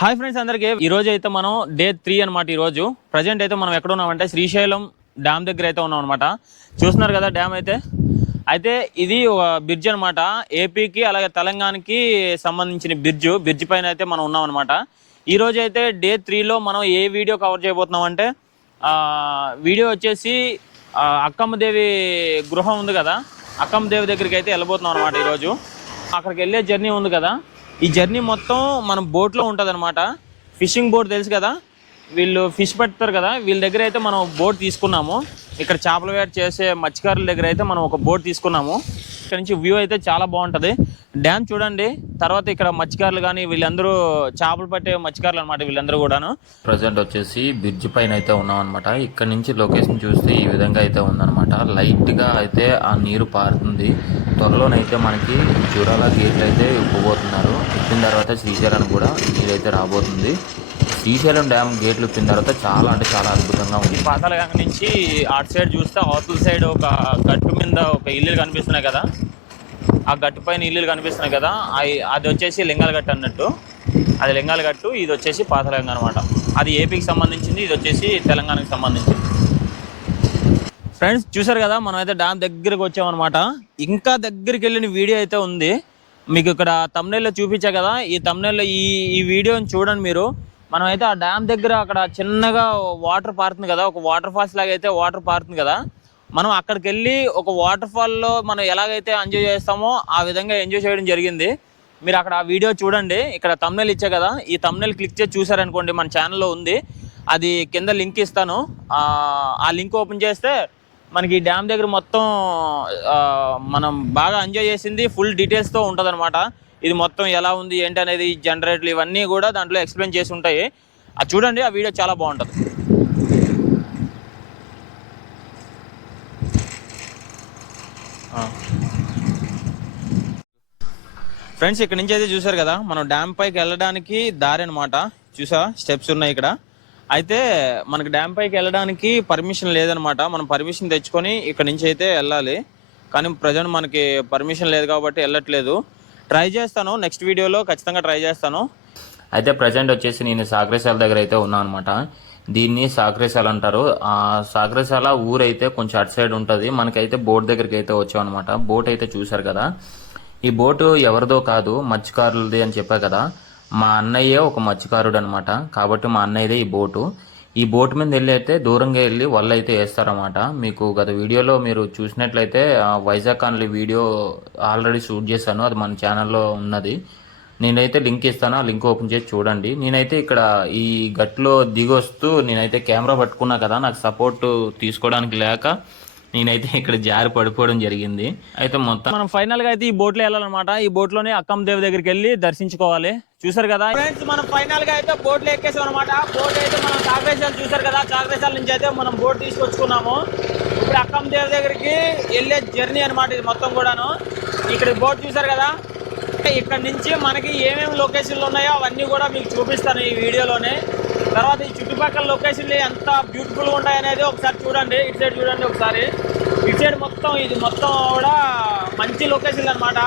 Hi friends అందరికీ. ఈ రోజు అయితే మనం డే త్రీ అనమాట ఈ రోజు. ప్రజెంట్ అయితే మనం ఎక్కడ ఉన్నామంటే శ్రీశైలం డ్యామ్ దగ్గర అయితే ఉన్నాం అనమాట చూస్తున్నారు కదా డ్యామ్ అయితే? అయితే ఇది ఒక బ్రిడ్జ్ అనమాట ఏపీకి అలాగే తెలంగాణకి సంబంధించిన బ్రిడ్జ్ బ్రిడ్జ్ పైన అయితే మనం ఉన్నాం అనమాట ఈ రోజు అయితే డే త్రీలో మనం ఏ వీడియో కవర్ చేయబోతున్నాం అంటే వీడియో వచ్చేసి అక్కమ్మదేవి గృహం ఉంది కదా. అక్కమ్మదేవి దగ్గరికి అయితే వెళ్ళబోతున్నాం అనమాట ఈరోజు అక్కడికి వెళ్ళే జర్నీ ఉంది కదా. ఈ జర్నీ మొత్తం మనం బోట్లో ఉంటుంది అనమాట ఫిషింగ్ బోట్ తెలుసు కదా? వీళ్ళు ఫిష్ పెడతారు కదా? వీళ్ళ దగ్గర అయితే మనం బోట్ తీసుకున్నాము. ఇక్కడ చేపల వేట చేసే మత్స్యకారుల దగ్గర అయితే మనం ఒక బోట్ తీసుకున్నాము. ఇక్కడ నుంచి వ్యూ అయితే చాలా బాగుంటుంది. డ్యామ్ చూడండి. తర్వాత ఇక్కడ మత్స్యకారులు కానీ వీళ్ళందరూ చేపలు పట్టే మత్స్యకారులు అనమాట వీళ్ళందరూ కూడాను. ప్రజెంట్ వచ్చేసి బ్రిడ్జ్ పైన అయితే ఉన్నాం అనమాట ఇక్కడ నుంచి లొకేషన్ చూస్తే ఈ విధంగా అయితే ఉందన్నమాట. లైట్గా అయితే ఆ నీరు పారుతుంది. త్వరలోనైతే మనకి జూరాల గేట్లు అయితే ఇవ్వబోతున్నారు ఇప్పిన తర్వాత శ్రీశైలం కూడా నీరైతే రాబోతుంది. శ్రీశైలం డ్యామ్ గేట్లు ఇప్పిన తర్వాత చాలా అంటే చాలా అద్భుతంగా ఉంది. పాతాళగంగ నుంచి అటు సైడ్ చూస్తే అవతల సైడ్ ఒక గట్టు మీద ఒక ఇల్లులు కనిపిస్తున్నాయి కదా. ఆ గట్టు పైన ఇల్లులు కనిపిస్తున్నాయి కదా. అది అది వచ్చేసి లింగాల గట్టు అన్నట్టు. అది లింగాల గట్టు ఇది వచ్చేసి పాతాళగంగ అనమాట అది ఏపీకి సంబంధించింది ఇది వచ్చేసి తెలంగాణకి సంబంధించింది. ఫ్రెండ్స్ చూసారు కదా మనం అయితే డ్యామ్ దగ్గరికి వచ్చామన్నమాట. ఇంకా దగ్గరికి వెళ్ళిన వీడియో అయితే ఉంది. మీకు ఇక్కడ తమ్నెల్లో చూపించా కదా ఈ తమ్నెల్లో ఈ ఈ వీడియోని చూడండి మీరు. మనమైతే ఆ డ్యామ్ దగ్గర అక్కడ చిన్నగా వాటర్ పారుతుంది కదా ఒక వాటర్ ఫాల్స్ లాగా అయితే వాటర్ పారుతుంది కదా. మనం అక్కడికి వెళ్ళి ఒక వాటర్ ఫాల్లో మనం ఎలాగైతే ఎంజాయ్ చేస్తామో ఆ విధంగా ఎంజాయ్ చేయడం జరిగింది. మీరు అక్కడ ఆ వీడియో చూడండి. ఇక్కడ తమ్నెల్ ఇచ్చా కదా ఈ తమ్నెల్ క్లిక్ చేసి చూసారనుకోండి మన ఛానల్లో ఉంది. అది కింద లింక్ ఇస్తాను. ఆ లింక్ ఓపెన్ చేస్తే మనకి డ్యామ్ దగ్గర మొత్తం మనం బాగా ఎంజాయ్ చేసింది ఫుల్ డీటెయిల్స్తో ఉంటుంది ఇది మొత్తం ఎలా ఉంది ఏంటి అనేది జనరేటర్లు ఇవన్నీ కూడా దాంట్లో ఎక్స్ప్లెయిన్ చేసి ఉంటాయి. అది చూడండి ఆ వీడియో చాలా బాగుంటుంది. ఫ్రెండ్స్ ఇక్కడ నుంచి అయితే చూసారు కదా మనం డ్యామ్ పైకి వెళ్ళడానికి దారి అనమాట చూసా స్టెప్స్ ఉన్నాయి ఇక్కడ. అయితే మనకి డ్యామ్ పైకి వెళ్ళడానికి పర్మిషన్ లేదనమాట. మనం పర్మిషన్ తెచ్చుకొని ఇక్కడ నుంచి అయితే వెళ్ళాలి. కానీ ప్రజెంట్ మనకి పర్మిషన్ లేదు కాబట్టి వెళ్ళట్లేదు. ట్రై చేస్తాను. నెక్స్ట్ వీడియోలో ఖచ్చితంగా ట్రై చేస్తాను. అయితే ప్రజెంట్ వచ్చేసి నేను సాగరేశాల దగ్గర అయితే ఉన్నాను అనమాట దీన్ని సాగరేశాల అంటారు. ఆ సాగరేశాల ఊరైతే కొంచెం అటు సైడ్ ఉంటుంది. మనకైతే బోట్ దగ్గరికి అయితే వచ్చాం అనమాట బోట్ అయితే చూశారు కదా. ఈ బోటు ఎవరిదో కాదు మత్స్యకారులది అని చెప్పా కదా. మా అన్నయ్యే ఒక మత్స్యకారుడు అనమాట కాబట్టి మా అన్నయ్యదే ఈ బోటు. ఈ బోట్ మీద వెళ్ళి అయితే దూరంగా వెళ్ళి వల్ల అయితే వేస్తారన్నమాట మీకు గత వీడియోలో మీరు చూసినట్లయితే వైజాగ్ కాన్లీ వీడియో ఆల్రెడీ షూట్ చేశాను. అది మన ఛానల్లో ఉన్నది. నేనైతే లింక్ ఇస్తాను. ఆ లింక్ ఓపెన్ చేసి చూడండి. నేనైతే ఇక్కడ ఈ గట్లో దిగొస్తూ నేనైతే కెమెరా పట్టుకున్నా కదా నాకు సపోర్ట్ తీసుకోవడానికి లేక నేనైతే ఇక్కడ జారి పడిపోవడం జరిగింది. అయితే మొత్తం మనం ఫైనల్గా అయితే ఈ బోట్లో వెళ్ళాలన్నమాట. ఈ బోట్లోనే అక్కం దేవి దగ్గరికి వెళ్ళి దర్శించుకోవాలి. చూసారు కదా? ఫ్రెండ్స్ మనం ఫైనల్గా అయితే బోట్లో ఎక్కేసాం అనమాట బోట్ అయితే మనం చాకరేశాలు చూసారు కదా? చాకరేశాల నుంచి అయితే మనం బోట్ తీసుకొచ్చుకున్నాము. ఇప్పుడు అక్కం దేవి దగ్గరికి వెళ్ళే జర్నీ అన్నమాట ఇది మొత్తం కూడాను. ఇక్కడ బోట్ చూసారు కదా? ఇక్కడ నుంచి మనకి ఏమేమి లొకేషన్లు ఉన్నాయో అవన్నీ కూడా మీకు చూపిస్తాను ఈ వీడియోలోనే. తర్వాత ఈ చుట్టుపక్కల లొకేషన్లు ఎంత బ్యూటిఫుల్గా ఉంటాయనేది ఒకసారి చూడండి. ఇటు సైడ్ చూడండి ఒకసారి. ఇటు సైడ్ మొత్తం ఇది మొత్తం కూడా మంచి లొకేషన్లు అనమాట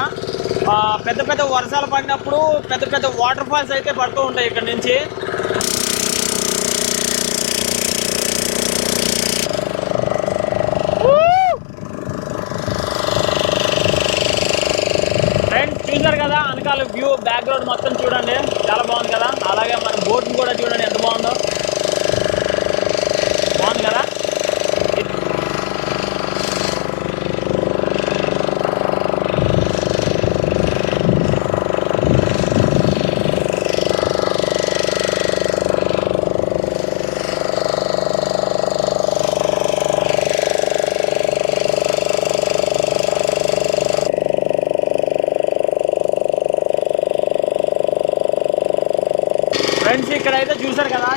పెద్ద పెద్ద వర్షాలు పడినప్పుడు పెద్ద పెద్ద వాటర్ ఫాల్స్ అయితే పడుతూ ఉంటాయి ఇక్కడ నుంచి ఫ్రెండ్స్ చూసారు కదా వెనకాల వ్యూ బ్యాక్గ్రౌండ్ మొత్తం చూడండి చాలా బాగుంది కదా అలాగే మన బోట్ కూడా చూడండి ఎంత బాగుందో బాగుంది కదా ఫ్రెండ్స్ ఇక్కడ అయితే చూసారు కదా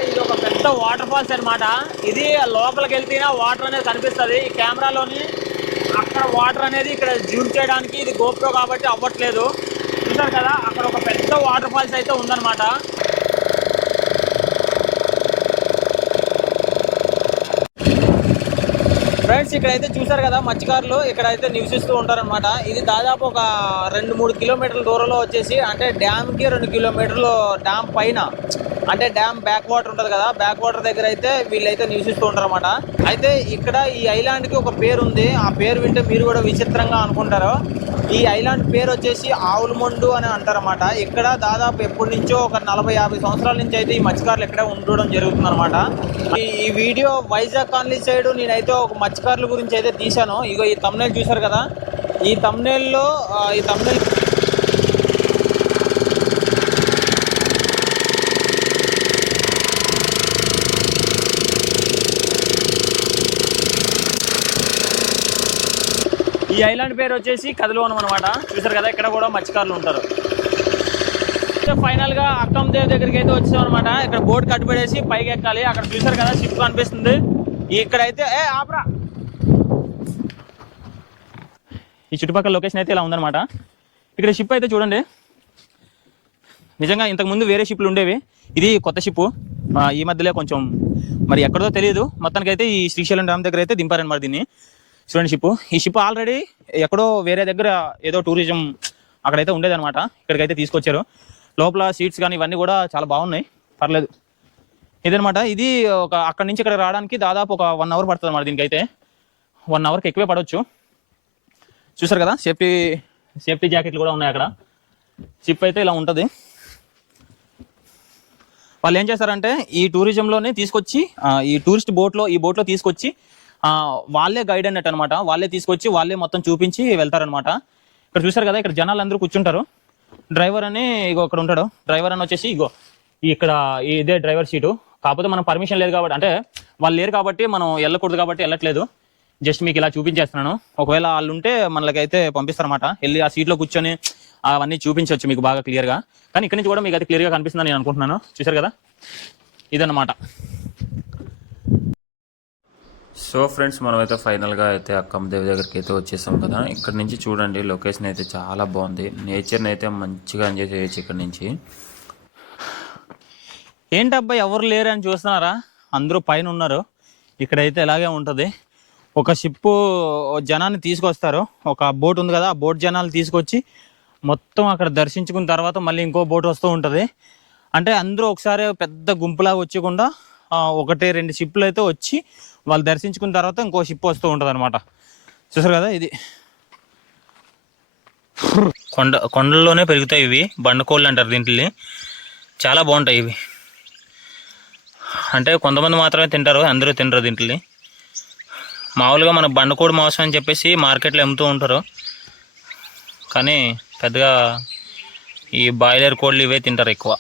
ఇది వాటర్ ఫాల్స్ అన్నమాట. ఇది లోపలికి వెళ్తేనే వాటర్ అనేది కనిపిస్తుంది. ఈ కెమెరాలోని అక్కడ వాటర్ అనేది ఇక్కడ జూమ్ చేయడానికి ఇది గోప్రో కాబట్టి అవ్వట్లేదు. చూసారు కదా అక్కడ ఒక పెద్ద వాటర్ ఫాల్స్ అయితే ఉందన్నమాట. ఫ్రెండ్స్ ఇక్కడైతే చూసారు కదా మత్స్యకారులు ఇక్కడ అయితే నివసిస్తూ ఉంటారన్నమాట. ఇది దాదాపు ఒక రెండు మూడు కిలోమీటర్ల దూరంలో వచ్చేసి అంటే డ్యామ్కి రెండు కిలోమీటర్లు డ్యామ్ పైన అంటే డ్యామ్ బ్యాక్ వాటర్ ఉంటుంది కదా బ్యాక్ వాటర్ దగ్గర అయితే వీళ్ళైతే నివసిస్తూ ఉంటారు అనమాట అయితే ఇక్కడ ఈ ఐలాండ్కి ఒక పేరు ఉంది. ఆ పేరు వింటే మీరు కూడా విచిత్రంగా అనుకుంటారు. ఈ ఐలాండ్ పేరు వచ్చేసి ఆవులమొండు అని అంటారన్నమాట. ఇక్కడ దాదాపు ఎప్పటి నుంచో ఒక నలభై యాభై సంవత్సరాల నుంచి అయితే ఈ మత్స్యకారులు ఇక్కడే ఉండడం జరుగుతుంది అనమాట ఈ వీడియో వైజాగ్ కాలనీ సైడ్ నేనైతే ఒక మత్స్యకారుల గురించి అయితే తీశాను. ఇగో ఈ తమ్నేల్ చూశారు కదా? ఈ తమ్నేల్లో ఈ తమ్నేల్ ఈ ఐలాండ్ పేరు వచ్చేసి కదలోనం అనమాట చూసారు కదా ఇక్కడ కూడా మత్స్యకారులు ఉంటారు. ఫైనల్గా అక్కం దేవ్ దగ్గరికి అయితే వచ్చాం అనమాట ఇక్కడ బోట్ కట్టుబడేసి పైకి ఎక్కాలి. అక్కడ చూసారు కదా షిప్ కనిపిస్తుంది. ఇక్కడైతే ఏ ఆపరా. ఈ చుట్టుపక్కల లొకేషన్ అయితే ఇలా ఉందన్నమాట. ఇక్కడ షిప్ అయితే చూడండి. నిజంగా ఇంతకు ముందు వేరే షిప్లు ఉండేవి. ఇది కొత్త షిప్ ఈ మధ్యలో కొంచెం మరి ఎక్కడో తెలియదు. మొత్తానికైతే ఈ శ్రీశైలం డ్యామ్ దగ్గర అయితే దింపారనమాట దీన్ని. చూడండి షిప్. ఈ షిప్ ఆల్రెడీ ఎక్కడో వేరే దగ్గర ఏదో టూరిజం అక్కడైతే ఉండేదన్నమాట. ఇక్కడికైతే తీసుకొచ్చారు. లోపల సీట్స్ కానీ ఇవన్నీ కూడా చాలా బాగున్నాయి. పర్లేదు. ఇదనమాట ఇది ఒక అక్కడి నుంచి ఇక్కడ రావడానికి దాదాపు ఒక వన్ అవర్ పడుతుంది అన్నమాట దీనికైతే. వన్ అవర్కి ఎక్కువే పడవచ్చు చూసారు కదా? సేఫ్టీ సేఫ్టీ జాకెట్లు కూడా ఉన్నాయి అక్కడ. షిప్ అయితే ఇలా ఉంటుంది. వాళ్ళు ఏం చేస్తారంటే ఈ టూరిజంలోనే తీసుకొచ్చి ఈ టూరిస్ట్ బోట్లో ఈ బోట్లో తీసుకొచ్చి వాళ్ళే గైడ్ అన్నట్టు అనమాట వాళ్ళే తీసుకొచ్చి వాళ్ళే మొత్తం చూపించి వెళ్తారనమాట. ఇక్కడ చూసారు కదా ఇక్కడ జనాలు అందరూ కూర్చుంటారు. డ్రైవర్ అని ఇగో ఇక్కడ ఉంటాడు. డ్రైవర్ అని వచ్చేసి ఇగో ఇక్కడ ఇదే డ్రైవర్ సీటు. కాకపోతే మనం పర్మిషన్ లేదు కాబట్టి అంటే వాళ్ళు లేరు కాబట్టి మనం వెళ్ళకూడదు కాబట్టి వెళ్ళట్లేదు. జస్ట్ మీకు ఇలా చూపించేస్తున్నాను. ఒకవేళ వాళ్ళు ఉంటే మనకైతే పంపిస్తారన్నమాట వెళ్ళి ఆ సీట్లో కూర్చొని అవన్నీ చూపించవచ్చు మీకు బాగా క్లియర్గా కానీ ఇక్కడ నుంచి కూడా మీకు అది క్లియర్గా కనిపిస్తుందని నేను అనుకుంటున్నాను. చూసారు కదా? ఇదన్నమాట. సో ఫ్రెండ్స్ మనమైతే ఫైనల్గా అయితే అక్కమ్మ దేవి దగ్గరికి అయితే వచ్చేసాం కదా. ఇక్కడ నుంచి చూడండి లొకేషన్ అయితే చాలా బాగుంది. నేచర్ని అయితే మంచిగా ఎంజాయ్ చేయొచ్చు ఇక్కడ నుంచి. ఏంటబ్బా ఎవరు లేరు అని చూస్తున్నారా? అందరూ పైన ఉన్నారు. ఇక్కడైతే ఇలాగే ఉంటుంది. ఒక షిప్ జనాన్ని తీసుకొస్తారు. ఒక బోట్ ఉంది కదా ఆ బోట్ జనాలు తీసుకొచ్చి మొత్తం అక్కడ దర్శించుకున్న తర్వాత మళ్ళీ ఇంకో బోట్ వస్తూ ఉంటుంది. అంటే అందరూ ఒకసారి పెద్ద గుంపులాగా వచ్చకుండా ఒకటే రెండు షిప్లు అయితే వచ్చి వాళ్ళు దర్శించుకున్న తర్వాత ఇంకో షిప్ వస్తూ ఉంటుంది అనమాట చూసారు కదా ఇది. కొండ కొండల్లోనే పెరుగుతాయి ఇవి. బండకోళ్ళు అంటారు దీంట్లో చాలా బాగుంటాయి ఇవి. అంటే కొంతమంది మాత్రమే తింటారు అందరూ తినరు దీంట్లో మామూలుగా మన బండకోడి మాంసం అని చెప్పేసి మార్కెట్లో అమ్ముతూ ఉంటారు. కానీ పెద్దగా ఈ బాయిలర్ కోళ్ళు ఇవే తింటారు ఎక్కువ.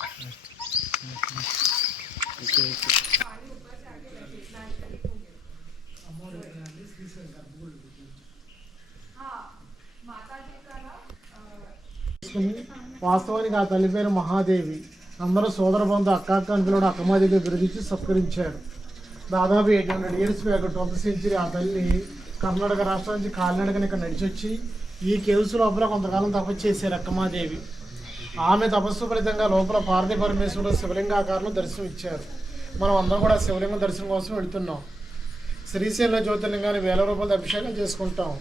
తీసుకుని వాస్తవానికి ఆ తల్లి పేరు మహాదేవి. అందరూ సోదర బంధు అక్క అక్క అని పిలవడం అక్కమాదేవి గురించి సత్కరించారు. దాదాపు eight hundred years back twelfth century ఆ తల్లి కర్ణాటక రాష్ట్రం నుంచి కాలినడకని ఇక్కడ నడిచొచ్చి ఈ కేవ్స్ లోపల కొంతకాలం తపస్సు చేశారు అక్కమాదేవి. ఆమె తపస్సు ఫలితంగా లోపల పార్వతీ పరమేశ్వరుడు శివలింగాకారంలో దర్శనం ఇచ్చారు మనం అందరం కూడా శివలింగం దర్శనం కోసం వెళుతున్నాం. శ్రీశైల జ్యోతిర్లింగాన్ని వేల రూపాయలు అభిషేకం చేసుకుంటాం.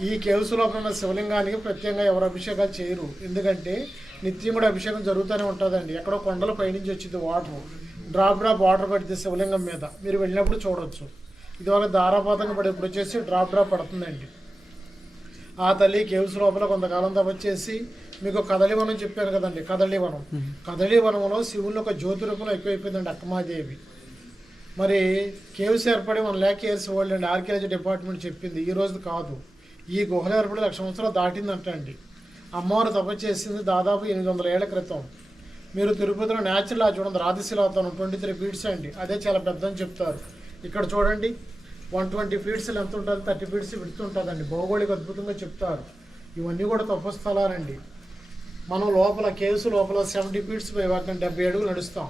ఈ కేవ్స్ లోపల ఉన్న శివలింగానికి ప్రత్యేకంగా ఎవరు అభిషేకాలు చేయరు. ఎందుకంటే నిత్యం కూడా అభిషేకం జరుగుతూనే ఉంటుందండి. ఎక్కడో కొండల పైనుంచి వచ్చింది వాటర్. డ్రాప్ డ్రాప్ వాటర్ పడితే శివలింగం మీద. మీరు వెళ్ళినప్పుడు చూడొచ్చు. ఇదివల్ల ధారాపాతంగా పడి ఇప్పుడు వచ్చేసి డ్రాప్ డ్రాప్ పడుతుందండి. ఆ తల్లి కేవ్స్ లోపల కొంతకాలం తపస్చేసి మీకు కదలివనం చెప్పాను కదండి కదలివనం కదలివనంలో శివుని ఒక జ్యోతి రూపంలో ఎక్కువైపోయిందండి అక్కమాదేవి. మరి కేవ్స్ ఏర్పడి వన్ ల్యాక్ ఇయర్స్ ఓల్డ్ అండి. ఆర్కియాలజీ డిపార్ట్మెంట్ చెప్పింది. ఈ రోజు కాదు. ఈ గుహలు ఏర్పడి లక్ష సంవత్సరాలు దాటిందంటండి. అమ్మవారు తపస్సు చేసింది దాదాపు ఎనిమిది వందల ఏళ్ళ క్రితం. మీరు తిరుపతిలో న్యాచురల్ చూడండి రాతిశిలాతనం ట్వంటీ త్రీ ఫీట్స్ అండి. అదే చాలా పెద్దని చెప్తారు. ఇక్కడ చూడండి వన్ ట్వంటీ ఫీట్స్ ఎంత ఉంటుంది థర్టీ ఫీట్స్ విడుతుంటుందండి భౌగోళిక అద్భుతంగా చెప్తారు. ఇవన్నీ కూడా తపస్థలాలండి. మనం లోపల కేవ్స్ లోపల సెవెంటీ ఫీట్స్ పోయి డెబ్బై అడుగులు నడుస్తాం.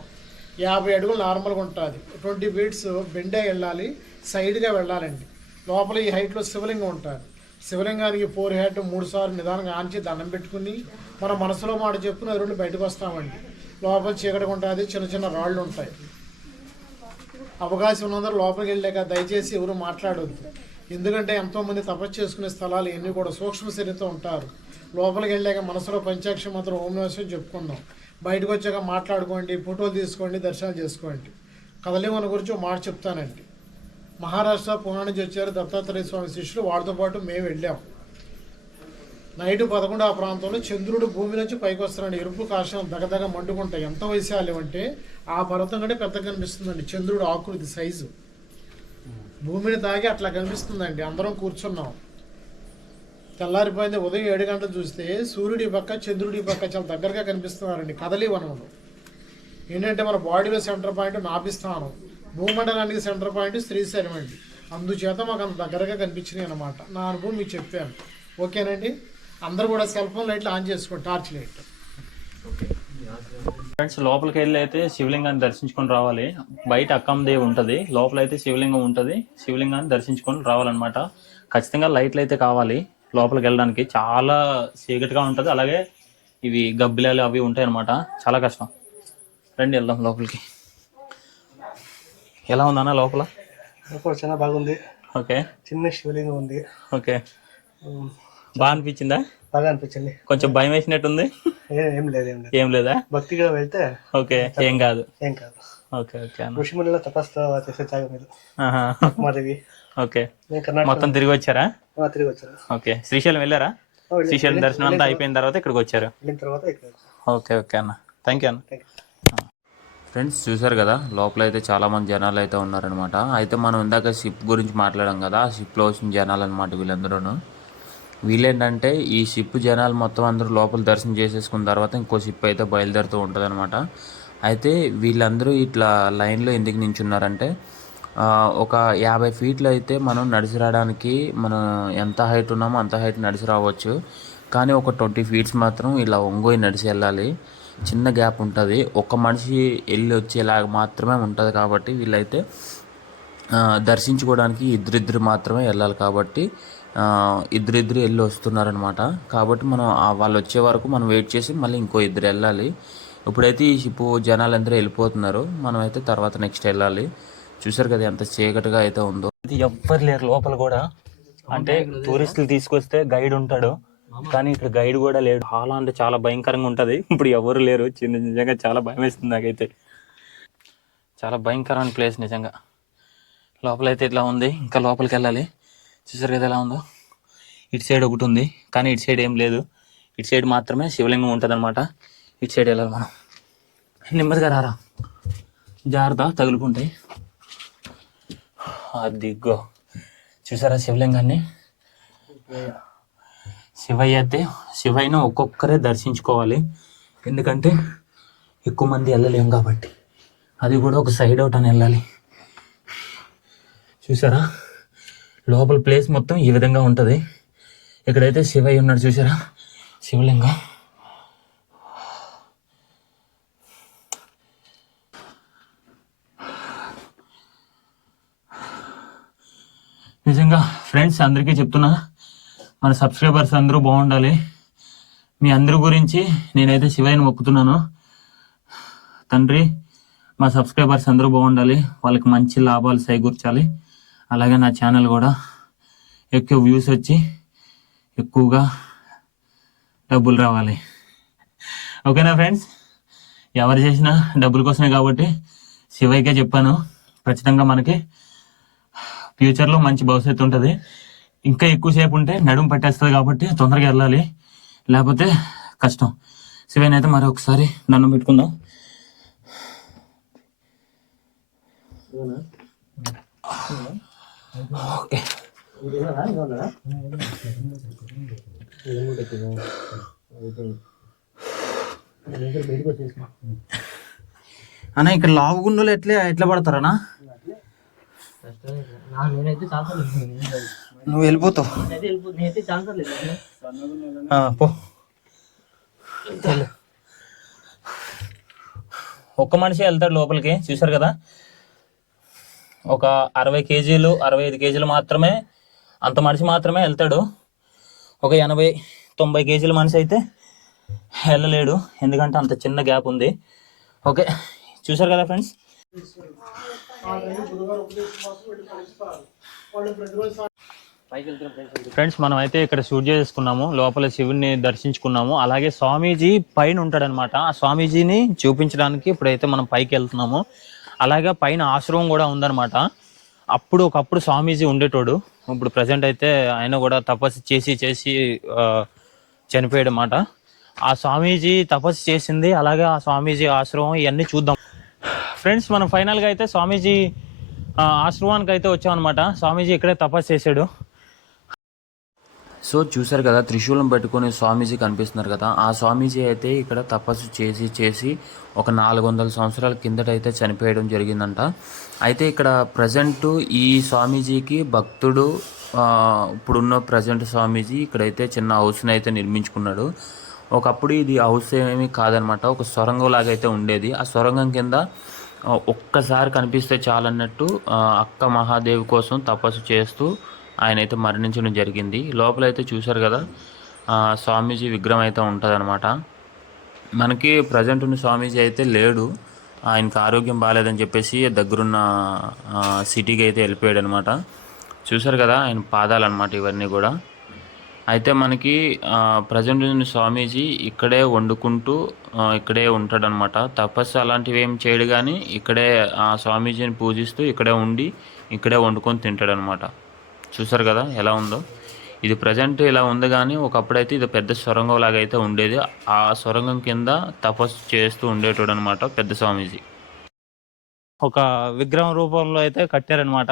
యాభై అడుగులు నార్మల్గా ఉంటుంది. ట్వంటీ ఫీట్స్ బెండే వెళ్ళాలి సైడ్గా వెళ్ళాలండి. లోపల ఈ హైట్లో శివలింగం ఉంటుంది. శివలింగానికి ఫోర్ హెడ్ మూడు సార్లు నిదానంగా ఆంచి దండం పెట్టుకుని మన మనసులో మాట చెప్పుకుని రెండు బయటకు వస్తామండి. లోపల చీకటిగా ఉంటుంది చిన్న చిన్న రాళ్ళు ఉంటాయి. అవకాశం ఉన్నందరూ లోపలికి వెళ్ళాక దయచేసి ఎవరు మాట్లాడొద్దు. ఎందుకంటే ఎంతోమంది తపస్సు చేసుకునే స్థలాలు ఇవన్నీ కూడా సూక్ష్మ శరీరంతో ఉంటారు. లోపలికి వెళ్ళాక మనసులో పంచాక్షి మాత్రం ఓం నమస్కారం చెప్పుకుందాం. బయటకు వచ్చాక మాట్లాడుకోండి ఫోటోలు తీసుకోండి దర్శనాలు చేసుకోండి. కదలిమన గురించి మాట చెప్తానండి. మహారాష్ట్ర పూనా నుంచి వచ్చారు దత్తాత్రేయ స్వామి శిష్యులు. వాళ్ళతో పాటు మేము వెళ్ళాం. నైట్ పదకొండు ఆ ప్రాంతంలో చంద్రుడు భూమి నుంచి పైకి వస్తున్నాడు. ఎరుపు కాషాయం దగదగ మండుకుంటాయి. ఎంత వైశాల్యం అంటే ఆ పర్వతం కంటే పెద్ద కనిపిస్తుందండి. చంద్రుడు ఆకృతి సైజు. భూమిని తాగి అట్లా కనిపిస్తుందండి. అందరం కూర్చున్నాం. తెల్లారిపోయింది ఉదయం ఏడు గంటలు చూస్తే సూర్యుడి పక్క చంద్రుడి పక్క చాలా దగ్గరగా కనిపిస్తున్నారండి కదలి వనంలో ఏంటంటే మన బాడీలో సెంటర్ పాయింట్ నాభిస్థానం. భూమండలానికి సెంటర్ పాయింట్ శ్రీశైలం అండి. అందుచేత మాకు అంత దగ్గరగా కనిపించినాయి అనమాట నా అనుభవం మీకు చెప్పాను. ఓకేనండి? అందరూ కూడా సెల్ ఫోన్ లైట్లు ఆన్ చేసుకోండి టార్చ్ లైట్. ఫ్రెండ్స్ లోపలికి వెళ్ళి అయితే శివలింగాన్ని దర్శించుకొని రావాలి. బయట అక్కమ్మదేవి ఉంటుంది. లోపల అయితే శివలింగం ఉంటుంది. శివలింగాన్ని దర్శించుకొని రావాలన్నమాట. ఖచ్చితంగా లైట్లు అయితే కావాలి లోపలికి వెళ్ళడానికి. చాలా చీకటిగా ఉంటుంది. అలాగే ఇవి గబ్బిలాలు అవి ఉంటాయి అన్నమాట చాలా కష్టం. రండి వెళ్దాం లోపలికి. ఎలా ఉందన్న లోపల? లోపల చాలా బాగుంది. ఓకే. చిన్న శివలింగం ఉంది. ఓకే. బాగా అనిపించిందా? బాగా అనిపించింది. కొంచెం భయం వేసినట్టుంది? ఏ- ఏం లేదు ఏం లేదు. ఏం లేదా? భక్తిగా వెళ్తే ఓకే ఏం కాదు. ఏం కాదు. ఓకే ఓకే అన్న. ఋషిమునిలో తపస్సు చేసే జాగం ఇది. మాదేవి. ఓకే. మొత్తం తిరిగి వచ్చారా? తిరిగి వచ్చాను. ఓకే. శ్రీశైలం వెళ్ళారా? శ్రీశైలం దర్శనం అంతా అయిపోయిన తర్వాత ఇక్కడికి వచ్చారు. తర్వాత. ఓకే ఓకే అన్న. థ్యాంక్ యూ అన్న. ఫ్రెండ్స్ చూసారు కదా లోపల అయితే చాలా మంది జనాలు అయితే ఉన్నారనమాట అయితే మనం ఇందాక షిప్ గురించి మాట్లాడాం కదా ఆ షిప్లో వచ్చిన జనాలు అనమాట వీళ్ళందరూ వీళ్ళేంటంటే ఈ షిప్ జనాలు మొత్తం అందరూ లోపల దర్శనం చేసేసుకున్న తర్వాత ఇంకో షిప్ అయితే బయలుదేరుతూ ఉంటుంది అయితే వీళ్ళందరూ ఇట్లా లైన్లో ఎందుకు నించున్నారంటే ఒక యాభై ఫీట్లు అయితే మనం నడిచి రావడానికి మనం ఎంత హైట్ ఉన్నామో అంత హైట్ నడిచి రావచ్చు. కానీ ఒక ట్వంటీ ఫీట్స్ మాత్రం ఇలా ఒంగోయి నడిచి వెళ్ళాలి. చిన్న గ్యాప్ ఉంటుంది. ఒక మనిషి వెళ్ళి వచ్చేలాగా మాత్రమే ఉంటుంది కాబట్టి వీళ్ళైతే ఆ, దర్శించుకోవడానికి ఇద్దరిద్దరు మాత్రమే వెళ్ళాలి కాబట్టి ఆ, ఇద్దరిద్దరు వెళ్ళి వస్తున్నారనమాట కాబట్టి మనం వాళ్ళు వచ్చే వరకు మనం వెయిట్ చేసి మళ్ళీ ఇంకో ఇద్దరు వెళ్ళాలి. ఇప్పుడైతే ఈ షిప్ జనాలు అందరూ వెళ్ళిపోతున్నారు. మనం అయితే తర్వాత నెక్స్ట్ వెళ్ళాలి. చూసారు కదా ఎంత చీకటిగా అయితే ఉందో. ఇది ఎవ్వరు లేరు లోపల కూడా. అంటే టూరిస్టులు తీసుకొస్తే గైడ్ ఉంటాడు. కానీ ఇక్కడ గైడ్ కూడా లేడు. చాలా అంటే చాలా భయంకరంగా ఉంటుంది. ఇప్పుడు ఎవరు లేరు. చిన్న నిజంగా చాలా భయం వేస్తుంది నాకైతే. చాలా భయంకరమైన ప్లేస్ నిజంగా. లోపలైతే ఇట్లా ఉంది. ఇంకా లోపలికి వెళ్ళాలి. చూసారు కదా ఎలా ఉందో? ఇటు సైడ్ ఒకటి ఉంది. కానీ ఇటు సైడ్ ఏం లేదు. ఇటు సైడ్ మాత్రమే శివలింగం ఉంటుంది అనమాట ఇటు సైడ్ వెళ్ళాలి మనం. నెమ్మదిగా రారా? జాగ్రత్త తగులుకుంటాయి అదిగో. చూసారా శివలింగాన్ని? శివయ్య అయితే శివయ్యను ఒక్కొక్కరే దర్శించుకోవాలి. ఎందుకంటే ఎక్కువ మంది వెళ్ళలేము కాబట్టి. అది కూడా ఒక సైడ్ అవుట్ అని వెళ్ళాలి. చూసారా? లోపల ప్లేస్ మొత్తం ఈ విధంగా ఉంటుంది. ఇక్కడైతే శివయ్య ఉన్నాడు చూసారా? శివలింగం. నిజంగా ఫ్రెండ్స్ అందరికీ చెప్తున్నా మన సబ్స్క్రైబర్స్ అందరూ బాగుండాలి. మీ అందరి గురించి నేనైతే శివయ్యని మొక్కుతున్నాను. తండ్రి మా సబ్స్క్రైబర్స్ అందరూ బాగుండాలి. వాళ్ళకి మంచి లాభాలు చేకూర్చాలి అలాగే నా ఛానల్ కూడా ఎక్కువ వ్యూస్ వచ్చి ఎక్కువగా డబ్బులు రావాలి. ఓకేనా ఫ్రెండ్స్? ఎవరు చేసినా డబ్బుల కోసమే కాబట్టి శివయ్యకే చెప్పాను. ఖచ్చితంగా మనకి ఫ్యూచర్లో మంచి భవిష్యత్తు ఉంటుంది. ఇంకా ఎక్కువసేపు ఉంటే నడుము పట్టేస్తుంది కాబట్టి తొందరగా వెళ్ళాలి. లేకపోతే కష్టం. శివన్ అయితే మరి ఒకసారి దండం పెట్టుకుందాం. ఓకే. అన్న ఇక్కడ లావు గుండెలు ఎట్లా ఎట్లా పడతారనా నేనైతే నువ్వు వెళ్ళిపోతావు. పో. ఒక్క మనిషి వెళ్తాడు లోపలికి చూశారు కదా? ఒక అరవై కేజీలు అరవై ఐదు కేజీలు మాత్రమే అంత మనిషి మాత్రమే వెళ్తాడు. ఒక ఎనభై తొంభై కేజీల మనిషి అయితే వెళ్ళలేడు. ఎందుకంటే అంత చిన్న గ్యాప్ ఉంది. ఓకే చూశారు కదా ఫ్రెండ్స్? ఫ్రెండ్స్ మనం అయితే ఇక్కడ షూట్ చేసుకున్నాము. లోపల శివుని దర్శించుకున్నాము. అలాగే స్వామీజీ పైన ఉంటాడనమాట. ఆ స్వామీజీని చూపించడానికి ఇప్పుడైతే మనం పైకి వెళ్తున్నాము. అలాగే పైన ఆశ్రమం కూడా ఉందన్నమాట అప్పుడు ఒకప్పుడు స్వామీజీ ఉండేటోడు. ఇప్పుడు ప్రజెంట్ అయితే ఆయన కూడా తపస్సు చేసి చేసి చనిపోయాడు అన్నమాట ఆ స్వామీజీ తపస్సు చేసింది. అలాగే ఆ స్వామీజీ ఆశ్రమం ఇవన్నీ చూద్దాం. ఫ్రెండ్స్ మనం ఫైనల్గా అయితే స్వామీజీ ఆశ్రమానికి అయితే వచ్చామన్నమాట స్వామీజీ ఇక్కడే తపస్సు చేశాడు. సో చూసారు కదా త్రిశూలం పట్టుకొని స్వామీజీ కనిపిస్తున్నారు కదా. ఆ స్వామీజీ అయితే ఇక్కడ తపస్సు చేసి చేసి ఒక నాలుగు వందల సంవత్సరాల కిందటైతే చనిపోయడం జరిగిందంట. అయితే ఇక్కడ ప్రజెంట్ ఈ స్వామీజీకి భక్తుడు ఇప్పుడున్న ప్రజెంట్ స్వామీజీ ఇక్కడైతే చిన్న హౌస్ని అయితే నిర్మించుకున్నాడు. ఒకప్పుడు ఇది హౌస్ ఏమీ కాదనమాట ఒక సొరంగం లాగా అయితే ఉండేది. ఆ సొరంగం కింద ఒక్కసారి కనిపిస్తే చాలన్నట్టు అక్క మహాదేవి కోసం తపస్సు చేస్తూ ఆయన అయితే మరణించడం జరిగింది. లోపల అయితే చూశారు కదా స్వామీజీ విగ్రహం అయితే ఉంటుందన్నమాట. మనకి ప్రజెంట్ ఉన్న స్వామీజీ అయితే లేడు. ఆయనకి ఆరోగ్యం బాగాలేదని చెప్పేసి దగ్గరున్న సిటీకి అయితే వెళ్ళిపోయాడు అనమాట చూశారు కదా ఆయన పాదాలు అనమాట ఇవన్నీ కూడా. అయితే మనకి ప్రజెంట్ ఉన్న స్వామీజీ ఇక్కడే వండుకుంటూ ఇక్కడే ఉంటాడనమాట తపస్సు అలాంటివి ఏం చేయడు కానీ ఇక్కడే ఆ స్వామీజీని పూజిస్తూ ఇక్కడే ఉండి ఇక్కడే వండుకొని తింటాడనమాట చూసారు కదా ఎలా ఉందో? ఇది ప్రజెంట్ ఇలా ఉంది కానీ ఒకప్పుడైతే ఇది పెద్ద సొరంగం లాగా అయితే ఉండేది. ఆ సొరంగం కింద తపస్సు చేస్తూ ఉండేటోడు అనమాట పెద్ద స్వామీజీ. ఒక విగ్రహం రూపంలో అయితే కట్టారనమాట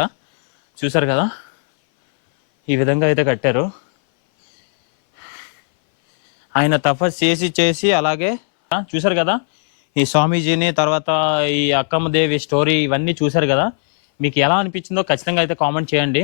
చూసారు కదా? ఈ విధంగా అయితే కట్టారు. ఆయన తపస్సు చేసి చేసి అలాగే చూసారు కదా? ఈ స్వామీజీని తర్వాత ఈ అక్కమ్మదేవి స్టోరీ ఇవన్నీ చూసారు కదా? మీకు ఎలా అనిపించిందో ఖచ్చితంగా అయితే కామెంట్ చేయండి.